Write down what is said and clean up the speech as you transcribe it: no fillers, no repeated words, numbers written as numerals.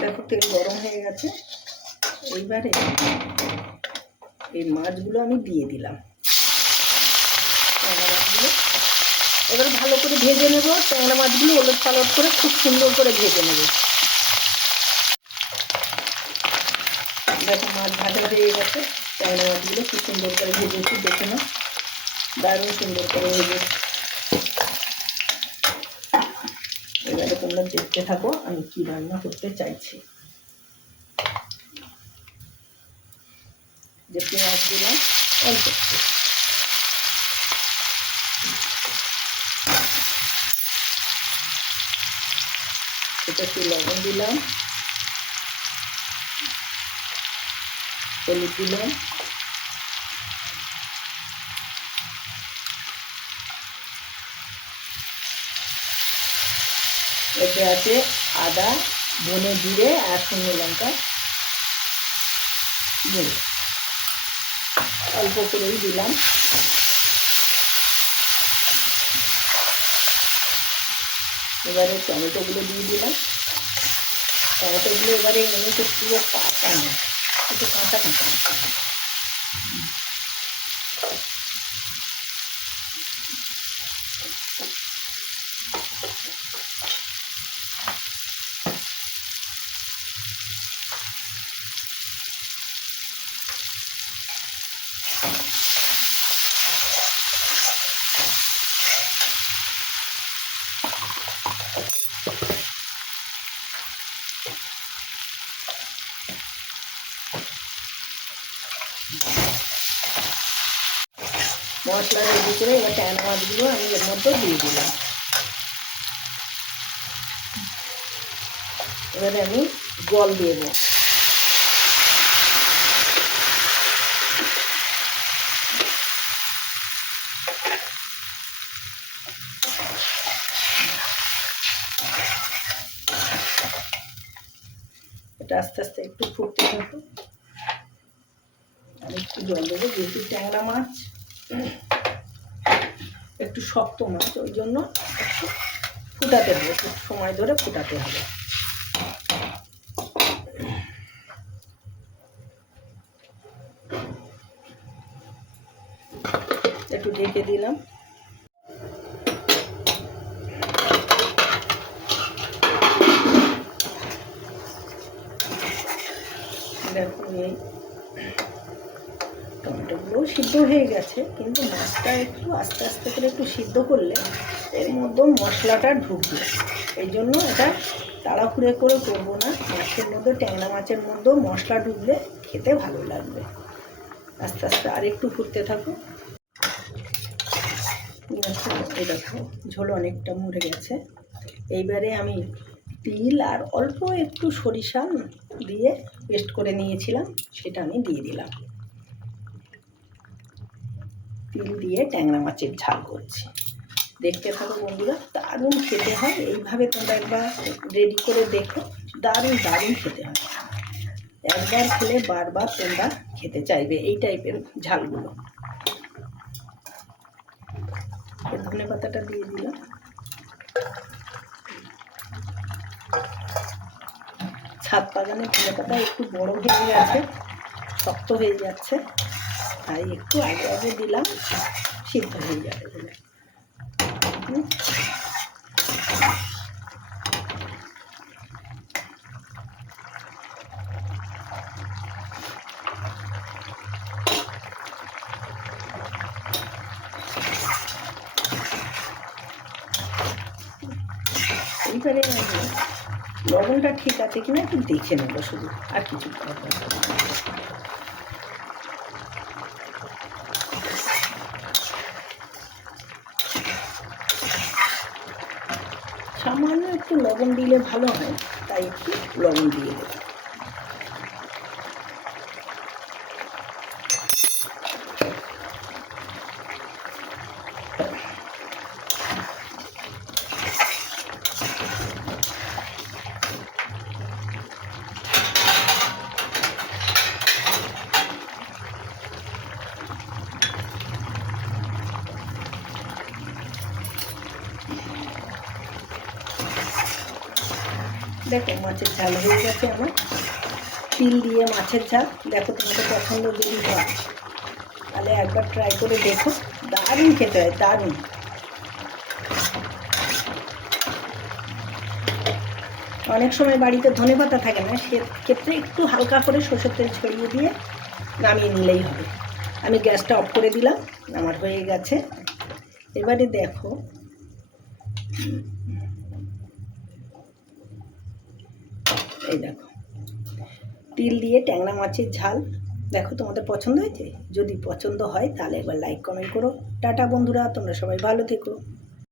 দেখো তেল গরম হয়ে গেছে। এইবারে এই মাছগুলো আমি দিয়ে দিলাম, ট্যাংরা মাছগুলো। এবার ভালো করে ভেজে নেব। ট্যাংরা মাছগুলো ওলট পালট করে খুব সুন্দর করে ভেজে নেব। দেখো মাছ ভাজা হয়ে গেছে। ট্যাংরা মাছগুলো খুব সুন্দর করে ভেজেছি, দেখে নাও, দারুণ সুন্দর করে ভেজেছি। এবারে তোমরা দেখতে থাকো আমি কি রান্না করতে চাইছি। যে পেঁয়াজ দিলাম অল্প একটু, এটা একটু লবণ দিলাম, হলুদ দিলাম, এতে আছে আদা, ধনে, জিরে আর শুকনো লঙ্কা গুঁড়ো, অল্প করেই দিলাম। এবারে টমেটোগুলো দিয়ে দিলাম। টমেটোগুলো এবারে এমনিতে পুরো কাঁচা না, একটু কাঁচা কাঁচা। মশলা রেডি করে এবার ট্যাংরা মাছগুলো আমি এর মধ্যে দিয়ে দিলাম। এবারে আমি জল দেব। এটা আস্তে আস্তে একটু ফুটতে থাকো। আর একটু জল দেবো, যেহেতু ট্যাংরা মাছ একটু শক্ত মাছ, ওই জন্য একটু ফুটাতে হবে, একটু সময় ধরে ফুটাতে হবে। একটু ঢেকে দিলাম। দেখো এই টমেটোগুলো সিদ্ধ হয়ে গেছে, কিন্তু মাছটা একটু আস্তে আস্তে করে একটু সিদ্ধ করলে এর মধ্যে মশলাটা ঢুকবে। এই জন্য এটা তাড়াহুড়ো করে করবো না। মাছের মধ্যে, ট্যাংরা মাছের মধ্যেও মশলা ঢুকলে খেতে ভালো লাগবে। আস্তে আস্তে আর একটু ফুটতে থাকো। এই দেখো ঝোল অনেকটা মরে গেছে। এইবারে আমি তিল আর অল্প একটু সরিষা দিয়ে পেস্ট করে নিয়েছিলাম, সেটা আমি দিয়ে দিলাম। তিল দিয়ে ট্যাংরা মাছের ঝাল করছি, দেখতে থাকো বন্ধুরা, দারুণ খেতে হয়। এইভাবে তোমরা একবার রেডি করে দেখো, দারুণ দারুণ খেতে হয়। একবার খেলে বারবার তোমরা খেতে চাইবে এই টাইপের ঝালগুলো। ধনে পাতাটা দিয়ে দিলাম। ছাদ বাগানের ধনে পাতা একটু বড় হয়ে গেছে, শক্ত হয়ে যাচ্ছে, তাই একটু আগে আগে দিলাম, সিদ্ধ হয়ে যাবে বলে। এইবারে লবণটা ঠিক আছে কিনা একটু দেখে নেবো শুধু, আর কিছু সামান্য একটু লবণ দিলে ভালো হয়, তাই একটু লবণ দিয়ে দেবো। দেখো মাছের ঝাল হয়ে গেছে আমার, তিল দিয়ে মাছের ঝাল। দেখো তোমাদের পছন্দ যদি হয় তাহলে একবার ট্রাই করে দেখো, দারুণ খেতে হয়, দারুণ। অনেক সময় বাড়িতে ধনেপাতা থাকে না, সেক্ষেত্রে একটু হালকা করে সরষের তেল ছড়িয়ে দিয়ে নামিয়ে নিলেই হবে। আমি গ্যাসটা অফ করে দিলাম, আমার হয়ে গেছে। এবারে দেখো এই দেখো তিল দিয়ে ট্যাংরা মাছের ঝাল। দেখো তোমাদের পছন্দ হয়েছে? যদি পছন্দ হয় তাহলে একবার লাইক কমেন্ট করো। টাটা বন্ধুরা, তোমরা সবাই ভালো থেকো।